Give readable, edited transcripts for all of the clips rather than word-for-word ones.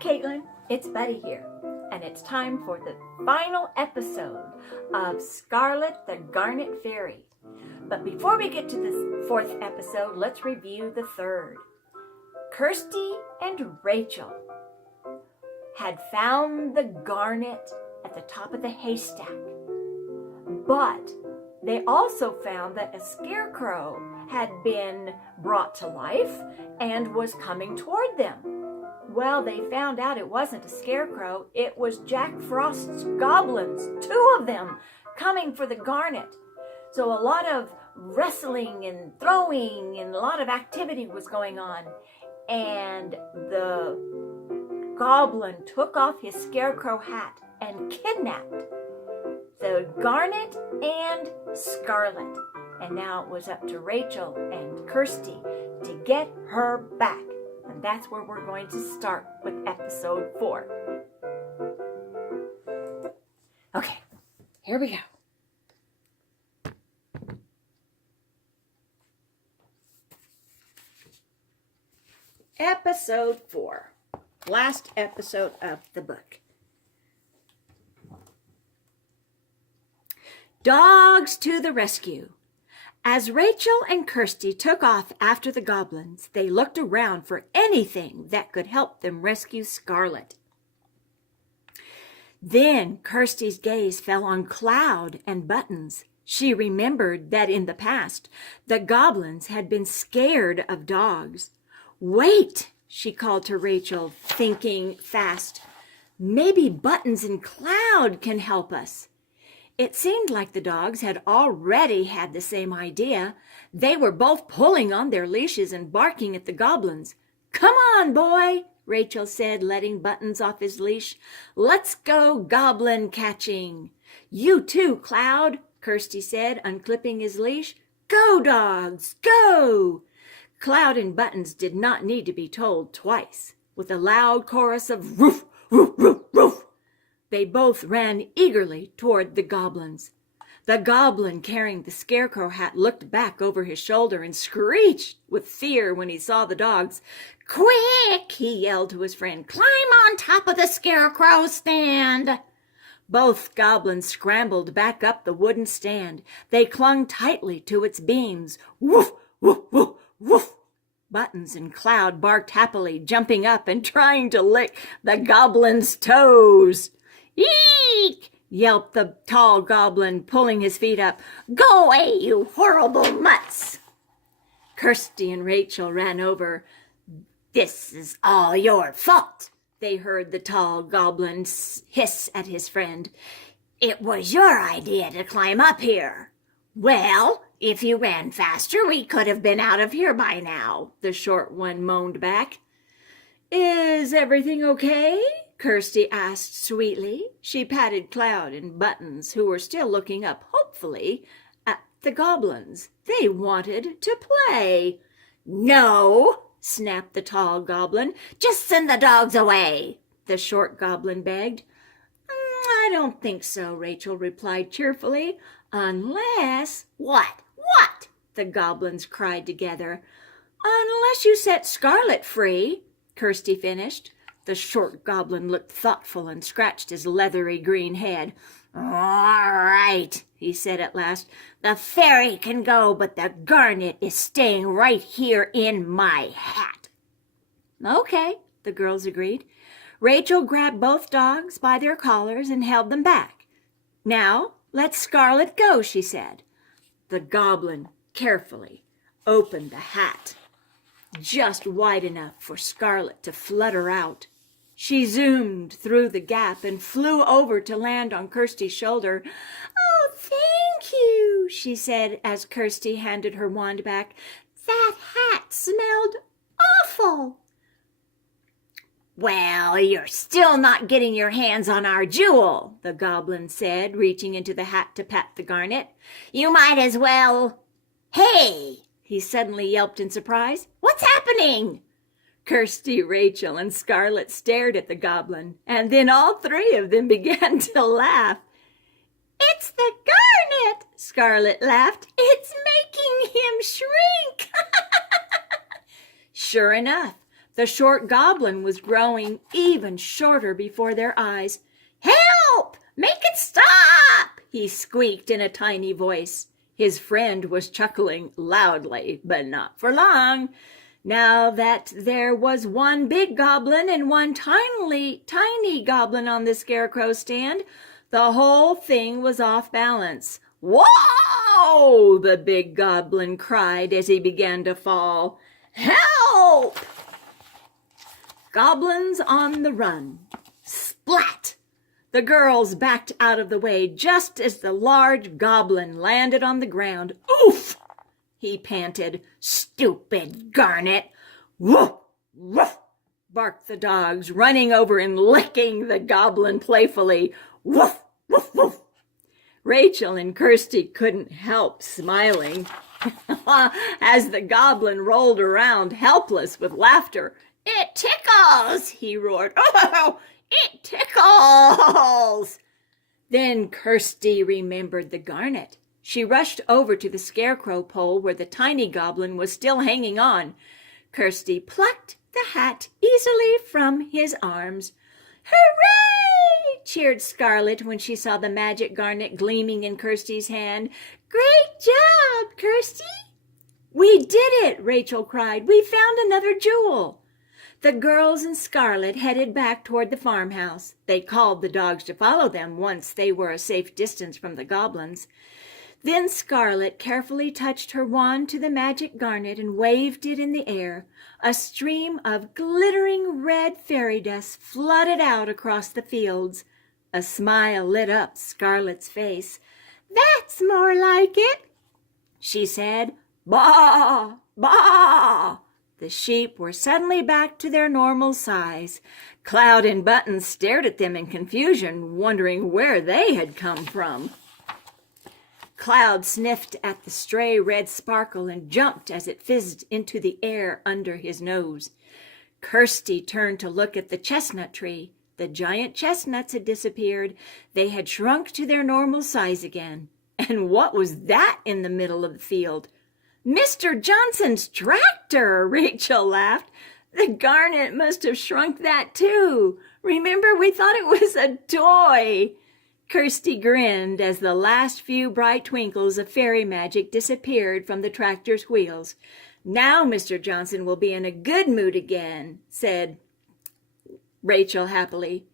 Caitlin, it's Buddy here, and it's time for the final episode of Scarlett the Garnet Fairy. But before we get to this fourth episode, let's review the third. Kirsty and Rachel had found the garnet at the top of the haystack, but they also found that a scarecrow had been brought to life and was coming toward them. Well, they found out it wasn't a scarecrow, it was Jack Frost's goblins, 2 of them, coming for the garnet. So a lot of wrestling and throwing and a lot of activity was going on. And the goblin took off his scarecrow hat and kidnapped the Garnet and Scarlett. And now it was up to Rachel and Kirsty to get her back. And that's where we're going to start with episode 4. Okay, here we go. Episode 4. Last episode of the book. Dogs to the rescue. As Rachel and Kirsty took off after the goblins, they looked around for anything that could help them rescue Scarlett. Then Kirsty's gaze fell on Cloud and Buttons. She remembered that in the past, the goblins had been scared of dogs. "Wait," she called to Rachel, thinking fast. "Maybe Buttons and Cloud can help us." It seemed like the dogs had already had the same idea. They were both pulling on their leashes and barking at the goblins. "Come on, boy," Rachel said, letting Buttons off his leash. "Let's go goblin catching." "You too, Cloud," Kirsty said, unclipping his leash. "Go, dogs, go!" Cloud and Buttons did not need to be told twice. With a loud chorus of roof, roof, roof, roof, they both ran eagerly toward the goblins. The goblin carrying the scarecrow hat looked back over his shoulder and screeched with fear when he saw the dogs. "Quick!" he yelled to his friend. "Climb on top of the scarecrow stand!" Both goblins scrambled back up the wooden stand. They clung tightly to its beams. Woof, woof, woof, woof. Buttons and Cloud barked happily, jumping up and trying to lick the goblin's toes. "Eek!" yelped the tall goblin, pulling his feet up. "Go away, you horrible mutts!" Kirsty and Rachel ran over. "This is all your fault," they heard the tall goblin hiss at his friend. "It was your idea to climb up here." "Well, if you ran faster, we could have been out of here by now," the short one moaned back. "Is everything okay?" Kirsty asked sweetly. She patted Cloud and Buttons, who were still looking up hopefully at the goblins. They wanted to play. "No," snapped the tall goblin. "Just send the dogs away," the short goblin begged. "I don't think so," Rachel replied cheerfully. "Unless—" "What? What?" the goblins cried together. "Unless you set Scarlett free," Kirsty finished. The short goblin looked thoughtful and scratched his leathery green head. "All right," he said at last. "The fairy can go, but the garnet is staying right here in my hat." "Okay," the girls agreed. Rachel grabbed both dogs by their collars and held them back. "Now, let Scarlett go," she said. The goblin carefully opened the hat, just wide enough for Scarlett to flutter out. She zoomed through the gap and flew over to land on Kirsty's shoulder. "Oh, thank you," she said as Kirsty handed her wand back. "That hat smelled awful." "Well, you're still not getting your hands on our jewel," the goblin said, reaching into the hat to pat the garnet. "You might as well—" "Hey!" he suddenly yelped in surprise. "What's happening?" Kirsty, Rachel, and Scarlett stared at the goblin, and then all 3 of them began to laugh. "It's the garnet!" Scarlett laughed. "It's making him shrink!" Sure enough, The short goblin was growing even shorter before their eyes. "Help! Make it stop!" he squeaked in a tiny voice. His friend was chuckling loudly, but not for long. Now that there was one big goblin and one tiny goblin on the scarecrow stand, the whole thing was off balance. "Whoa!" the big goblin cried as he began to fall. "Help!" Goblins on the run. Splat! The girls backed out of the way just as the large goblin landed on the ground. "Oof!" he panted. "Stupid Garnet!" "Woof! Woof!" barked the dogs, running over and licking the goblin playfully. "Woof! Woof! Woof!" Rachel and Kirsty couldn't help smiling as the goblin rolled around helpless with laughter. "It tickles!" he roared. "Oh, it tickles!" Then Kirsty remembered the garnet. She rushed over to the scarecrow pole where the tiny goblin was still hanging on. Kirsty plucked the hat easily from his arms. "Hooray!" cheered Scarlett when she saw the magic garnet gleaming in Kirsty's hand. "Great job, Kirsty!" "We did it!" Rachel cried. "We found another jewel!" The girls and Scarlett headed back toward the farmhouse. They called the dogs to follow them once they were a safe distance from the goblins. Then Scarlett carefully touched her wand to the magic garnet and waved it in the air. A stream of glittering red fairy dust flooded out across the fields. A smile lit up Scarlett's face. "That's more like it," she said. "Baa! Baa!" The sheep were suddenly back to their normal size. Cloud and Button stared at them in confusion, wondering where they had come from. Cloud sniffed at the stray red sparkle and jumped as it fizzed into the air under his nose. Kirsty turned to look at the chestnut tree. The giant chestnuts had disappeared. They had shrunk to their normal size again. And what was that in the middle of the field? "Mr. Johnson's tractor!" Rachel laughed. "The garnet must have shrunk that too. Remember, we thought it was a toy." Kirsty grinned as the last few bright twinkles of fairy magic disappeared from the tractor's wheels. "Now Mr. Johnson will be in a good mood again," said Rachel happily.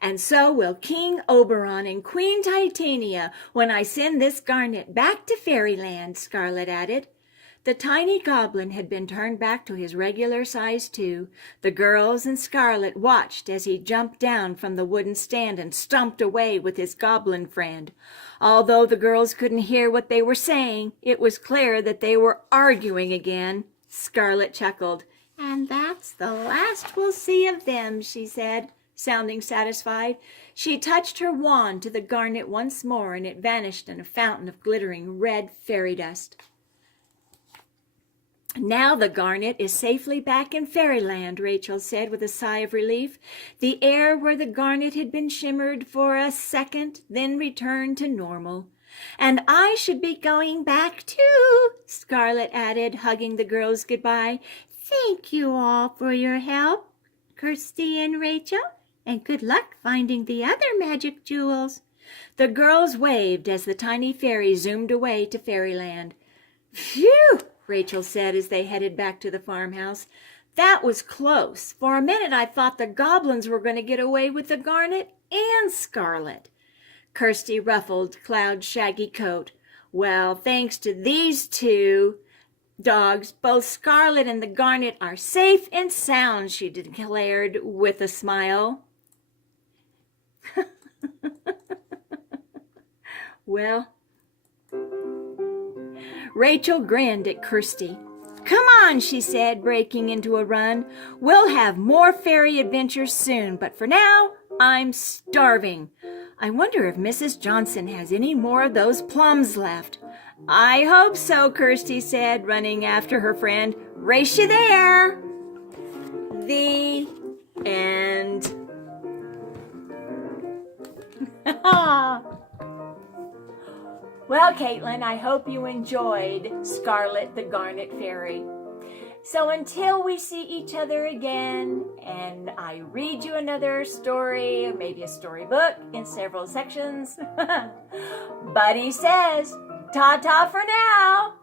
"And so will King Oberon and Queen Titania when I send this garnet back to Fairyland," Scarlett added. The tiny goblin had been turned back to his regular size too. The girls and Scarlett watched as he jumped down from the wooden stand and stomped away with his goblin friend. Although the girls couldn't hear what they were saying, it was clear that they were arguing again. Scarlett chuckled. "And that's the last we'll see of them," she said, sounding satisfied. She touched her wand to the garnet once more, and it vanished in a fountain of glittering red fairy dust. "Now the garnet is safely back in Fairyland," Rachel said with a sigh of relief. The air where the garnet had been shimmered for a second, then returned to normal. "And I should be going back too," Scarlett added, hugging the girls goodbye. "Thank you all for your help, Kirsty and Rachel, and good luck finding the other magic jewels." The girls waved as the tiny fairy zoomed away to Fairyland. "Phew!" Rachel said as they headed back to the farmhouse. "That was close. For a minute I thought the goblins were going to get away with the garnet and Scarlett." Kirsty ruffled Cloud's shaggy coat. "Well, thanks to these two dogs, both Scarlett and the garnet are safe and sound," she declared with a smile. Well, Rachel grinned at Kirsty. "Come on," she said, breaking into a run. "We'll have more fairy adventures soon, but for now, I'm starving. I wonder if Mrs. Johnson has any more of those plums left." "I hope so," Kirsty said, running after her friend. "Race you there." The end. Well, Caitlin, I hope you enjoyed Scarlett the Garnet Fairy. So until we see each other again and I read you another story, or maybe a storybook in several sections, Buddy says, ta-ta for now.